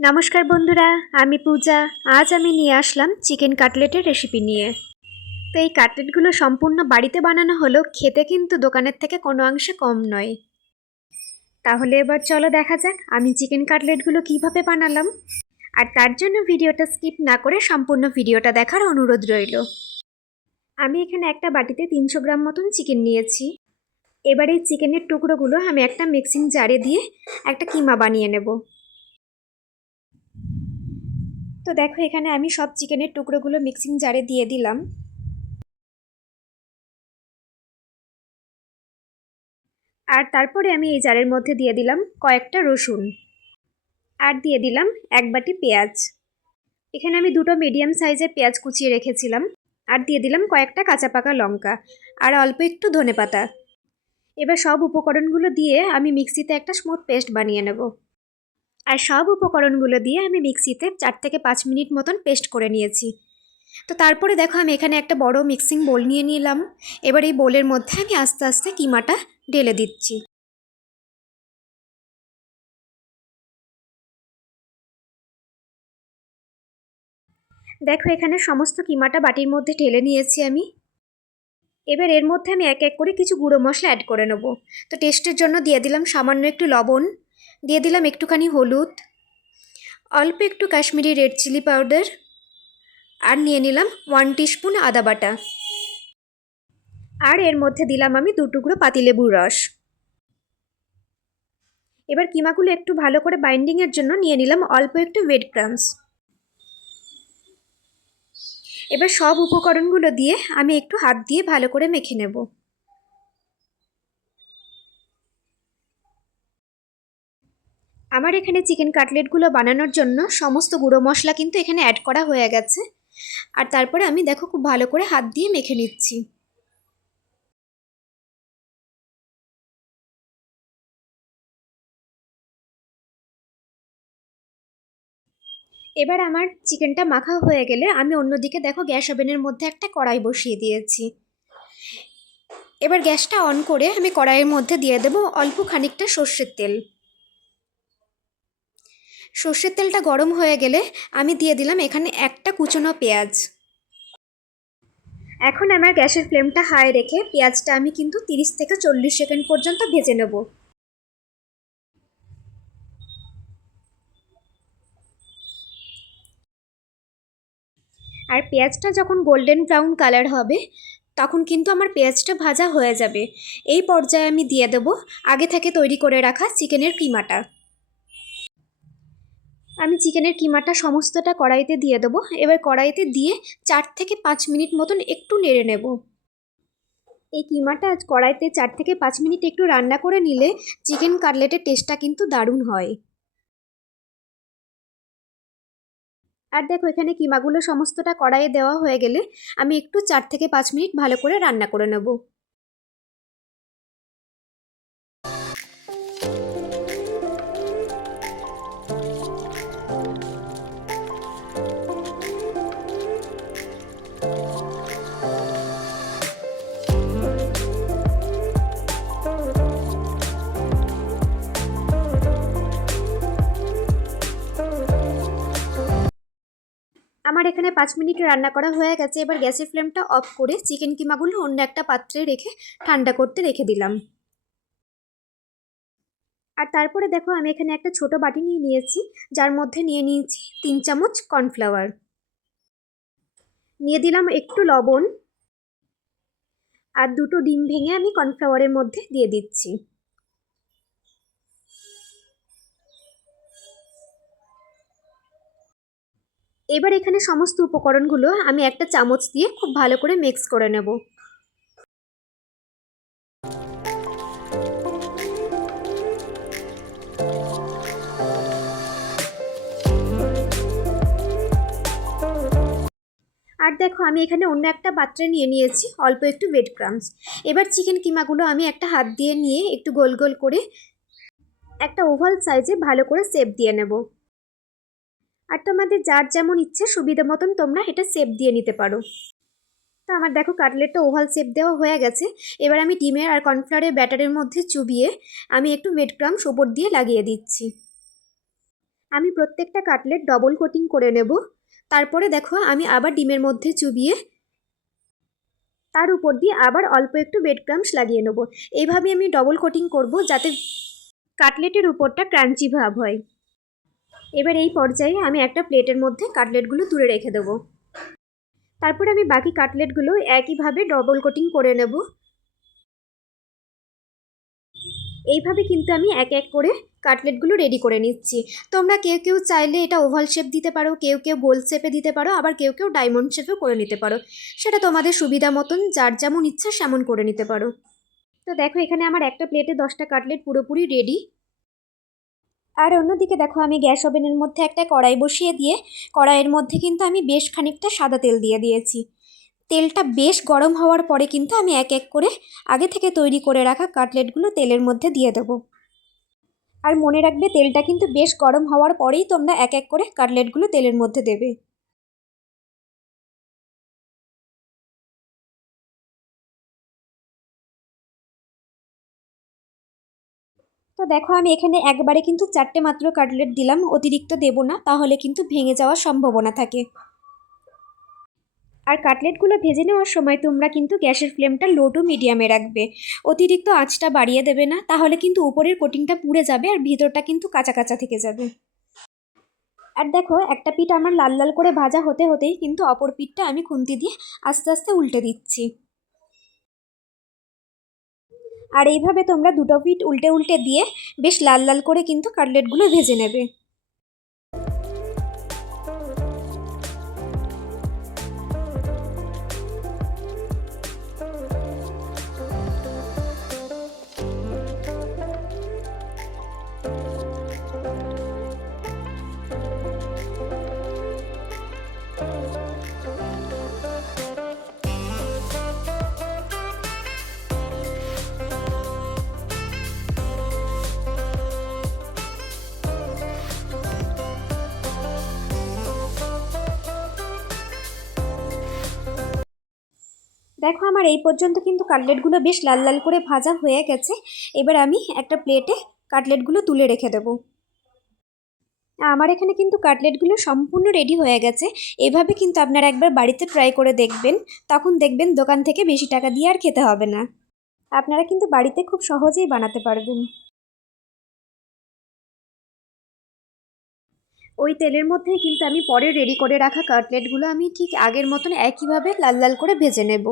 নমস্কার বন্ধুরা, আমি পূজা। আজ আমি নিয়ে আসলাম চিকেন কাটলেটের রেসিপি নিয়ে। তো এই কাটলেটগুলো সম্পূর্ণ বাড়িতে বানানো হলেও খেতে কিন্তু দোকানের থেকে কোনো অংশে কম নয়। তাহলে এবার চলো দেখা যাক আমি চিকেন কাটলেটগুলো কিভাবে বানালাম। আর তার জন্য ভিডিওটা স্কিপ না করে সম্পূর্ণ ভিডিওটা দেখার অনুরোধ রইল। আমি এখানে একটা বাটিতে 300 গ্রাম মতন চিকেন নিয়েছি। এবার এই চিকেনের টুকরোগুলো আমি একটা মিক্সিং জারে দিয়ে একটা কিমা বানিয়ে নেব। তো দেখো এখানে আমি সব চিকেনের টুকরোগুলো মিক্সিং জারে দিয়ে দিলাম। আর তারপরে আমি এই জারের মধ্যে দিয়ে দিলাম কয়েকটা রসুন, আর দিয়ে দিলাম এক বাটি পেঁয়াজ। এখানে আমি দুটো মিডিয়াম সাইজের পেঁয়াজ কুচিয়ে রেখেছিলাম। আর দিয়ে দিলাম কয়েকটা কাঁচা পাকা লঙ্কা, আর অল্প একটু ধনেপাতা। এবার সব উপকরণগুলো দিয়ে আমি মিক্সিতে একটা স্মুথ পেস্ট বানিয়ে নেব। আর সব উপকরণগুলো দিয়ে আমি মিক্সিতে 4 থেকে 5 মিনিট মতন পেস্ট করে নিয়েছি। তো তারপরে দেখো আমি এখানে একটা বড় মিক্সিং বোল নিয়ে নিলাম। এবার এই বোলের মধ্যে আমি আস্তে আস্তে কিমাটা ঢেলে দিচ্ছি। দেখো এখানে সমস্ত কিমাটা বাটির মধ্যে ঢেলে নিয়েছি আমি। এবার এর মধ্যে আমি এক এক করে কিছু গুঁড়ো মশলা অ্যাড করে নেব। তো টেস্টের জন্য দিয়ে দিলাম সামান্য একটু লবণ, দিয়ে দিলাম একটুখানি হলুদ, অল্প একটু কাশ্মীরি রেড চিলি পাউডার, আর নিয়ে নিলাম 1 টিস্পুন আদা বাটা। আর এর মধ্যে দিলাম আমি 2 টুকরো পাতিলেবুর রস। এবার কিমাগুলো একটু ভালো করে বাইন্ডিংয়ের জন্য নিয়ে নিলাম অল্প একটু ব্রেড ক্রাম্বস। এবার সব উপকরণগুলো দিয়ে আমি একটু হাত দিয়ে ভালো করে মেখে নেব। আমার এখানে চিকেন কাটলেটগুলো বানানোর জন্য সমস্ত গুঁড়ো মশলা কিন্তু এখানে অ্যাড করা হয়ে গেছে। আর তারপরে আমি দেখো খুব ভালো করে হাত দিয়ে মেখে নিচ্ছি। এবার আমার চিকেনটা মাখা হয়ে গেলে আমি অন্যদিকে দেখো গ্যাস ওভেনের মধ্যে একটা কড়াই বসিয়ে দিয়েছি। এবার গ্যাসটা অন করে আমি কড়াইয়ের মধ্যে দিয়ে দেবো অল্প খানিকটা সর্ষের তেল। সর্ষের তেলটা গরম হয়ে গেলে আমি দিয়ে দিলাম এখানে একটা কুচনো পেঁয়াজ। এখন আমার গ্যাসের ফ্লেমটা হাই রেখে পেঁয়াজটা আমি কিন্তু 30 থেকে 40 সেকেন্ড পর্যন্ত ভেজে নেব। আর পেঁয়াজটা যখন গোল্ডেন ব্রাউন কালার হবে তখন কিন্তু আমার পেঁয়াজটা ভাজা হয়ে যাবে। এই পর্যায়ে আমি দিয়ে দেবো আগে থেকে তৈরি করে রাখা চিকেনের কিমাটা। আমি চিকেনের কিমাটা সমস্তটা কড়াইতে দিয়ে দেবো। এবার কড়াইতে দিয়ে 4 থেকে 5 মিনিট মতন একটু নেড়ে নেব। এই কিমাটা কড়াইতে 4 থেকে 5 মিনিট একটু রান্না করে নিলে চিকেন কাটলেটের টেস্টটা কিন্তু দারুণ হয়। আর দেখো এখানে কিমাগুলো সমস্তটা কড়াইয়ে দেওয়া হয়ে গেলে আমি একটু 4 থেকে 5 মিনিট ভালো করে রান্না করে নেব। আমার এখানে 5 মিনিট রান্না করা হয়ে গেছে। এবার গ্যাসের ফ্লেমটা অফ করে চিকেন কিমাগুলো অন্য একটা পাত্রে রেখে ঠান্ডা করতে রেখে দিলাম। আর তারপরে দেখো আমি এখানে একটা ছোট বাটি নিয়ে নিয়েছি, যার মধ্যে নিয়ে নিয়েছি 3 চামচ কর্নফ্লাওয়ার, নিয়ে দিলাম একটু লবণ, আর দুটো ডিম ভেঙে আমি কর্নফ্লাওয়ারের মধ্যে দিয়ে দিচ্ছি। এবার এখানে সমস্ত উপকরণগুলো আমি একটা চামচ দিয়ে খুব ভালো করে মিক্স করে নেব। আর দেখো আমি এখানে অন্য একটা পাত্রে নিয়ে নিয়েছি অল্প একটু ব্রেড ক্রাম্বস। এবার চিকেন কিমাগুলো আমি একটা হাত দিয়ে নিয়ে একটু গোল গোল করে একটা ওভাল সাইজে ভালো করে শেপ দিয়ে নেব। আর তোমাদের যার যেমন ইচ্ছে সুবিধা মতন তোমরা এটা শেপ দিয়ে নিতে পারো। তো আমার দেখো কাটলেটটা ওভাল শেপ দেওয়া হয়ে গেছে। এবার আমি ডিমের আর কর্নফ্লাওয়ারের ব্যাটারের মধ্যে চুবিয়ে আমি একটু ব্রেড ক্রাম্বস ওপর দিয়ে লাগিয়ে দিচ্ছি। আমি প্রত্যেকটা কাটলেট ডবল কোটিং করে নেব। তারপরে দেখো আমি আবার ডিমের মধ্যে চুবিয়ে তার উপর দিয়ে আবার অল্প একটু ব্রেড ক্রাম্বস লাগিয়ে নেব। এইভাবে আমি ডবল কোটিং করব যাতে কাটলেটের উপরটা ক্রাঞ্চি ভাব হয়। এবার এই পর্যায়ে আমি একটা প্লেটের মধ্যে কাটলেটগুলো তুলে রেখে দেব। তারপর আমি বাকি কাটলেটগুলো একইভাবে ডবল কোটিং করে নেব। এইভাবে কিন্তু আমি এক এক করে কাটলেটগুলো রেডি করে নিচ্ছি। তোমরা কেউ কেউ চাইলে এটা ওভাল শেপ দিতে পারো, কেউ কেউ গোল শেপে দিতে পারো, আবার কেউ কেউ ডায়মন্ড শেপেও করে নিতে পারো। সেটা তোমাদের সুবিধা মতন যার যেমন ইচ্ছা সেমন করে নিতে পারো। তো দেখো এখানে আমার একটা প্লেটে 10টা কাটলেট পুরোপুরি রেডি। আর অন্যদিকে দেখো আমি গ্যাস ওভেনের মধ্যে একটা কড়াই বসিয়ে দিয়ে কড়াইয়ের মধ্যে কিন্তু আমি বেশ খানিকটা সাদা তেল দিয়ে দিয়েছি। তেলটা বেশ গরম হওয়ার পরে কিন্তু আমি এক এক করে আগে থেকে তৈরি করে রাখা কাটলেটগুলো তেলের মধ্যে দিয়ে দেবো। আর মনে রাখবে তেলটা কিন্তু বেশ গরম হওয়ার পরেই তোমরা এক এক করে কাটলেটগুলো তেলের মধ্যে দেবে। তো দেখো আমি এখানে একবারে কিন্তু 4টে মাত্র কাটলেট দিলাম, অতিরিক্ত দেব না, তাহলে কিন্তু ভেঙে যাওয়ার সম্ভাবনা থাকে। আর কাটলেটগুলো ভেজে নেওয়ার সময় তোমরা কিন্তু গ্যাসের ফ্লেমটা লো টু মিডিয়ামে রাখবে, অতিরিক্ত আঁচটা বাড়িয়ে দেবে না, তাহলে কিন্তু উপরের কোটিংটা পুড়ে যাবে আর ভিতরটা কিন্তু কাঁচা কাঁচা থেকে যাবে। আর দেখো একটা পিঠ আমার লাল লাল করে ভাজা হতে হতেই কিন্তু অপর পিঠটা আমি খুন্তি দিয়ে আস্তে আস্তে উল্টে দিচ্ছি। আর এইভাবে তোমরা দুটো পিঠ উল্টে উল্টে দিয়ে বেশ লাল লাল করে কিন্তু কাটলেটগুলো ভেজে নেবে। দেখো আমার এই পর্যন্ত কিন্তু কাটলেটগুলো বেশ লাল লাল করে ভাজা হয়ে গেছে। এবার আমি একটা প্লেটে কাটলেটগুলো তুলে রেখে দেবো। আমার এখানে কিন্তু কাটলেটগুলো সম্পূর্ণ রেডি হয়ে গেছে। এভাবে কিন্তু আপনারা একবার বাড়িতে ট্রাই করে দেখবেন, তখন দেখবেন দোকান থেকে বেশি টাকা দিয়ে আর খেতে হবে না। আপনারা কিন্তু বাড়িতে খুব সহজেই বানাতে পারবেন। ওই তেলের মধ্যেই কিন্তু আমি পরে রেডি করে রাখা কাটলেটগুলো আমি ঠিক আগের মতন একইভাবে লাল লাল করে ভেজে নেব।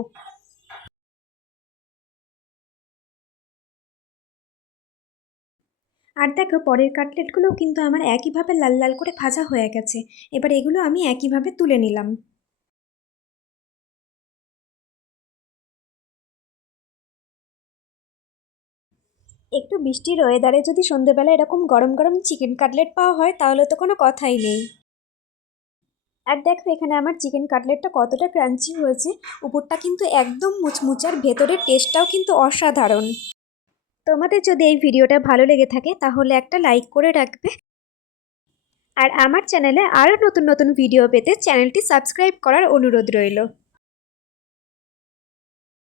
আর দেখো পরের কাটলেটগুলোও কিন্তু আমার একইভাবে লাল লাল করে ভাজা হয়ে গেছে। এবার এগুলো আমি একইভাবে তুলে নিলাম। একটু বৃষ্টির ওয়েদারে যদি সন্ধেবেলা এরকম গরম গরম চিকেন কাটলেট পাওয়া হয় তাহলে তো কোনো কথাই নেই। আর দেখো এখানে আমার চিকেন কাটলেটটা কতটা ক্রাঞ্চি হয়েছে, উপরটা কিন্তু একদম মুচমুচার, ভেতরের টেস্টটাও কিন্তু অসাধারণ। তোমাদের যদি এই ভিডিওটা ভালো লেগে থাকে তাহলে একটা লাইক করে রাখবে। আর আমার চ্যানেলে আরও নতুন নতুন ভিডিও পেতে চ্যানেলটি সাবস্ক্রাইব করার অনুরোধ রইল।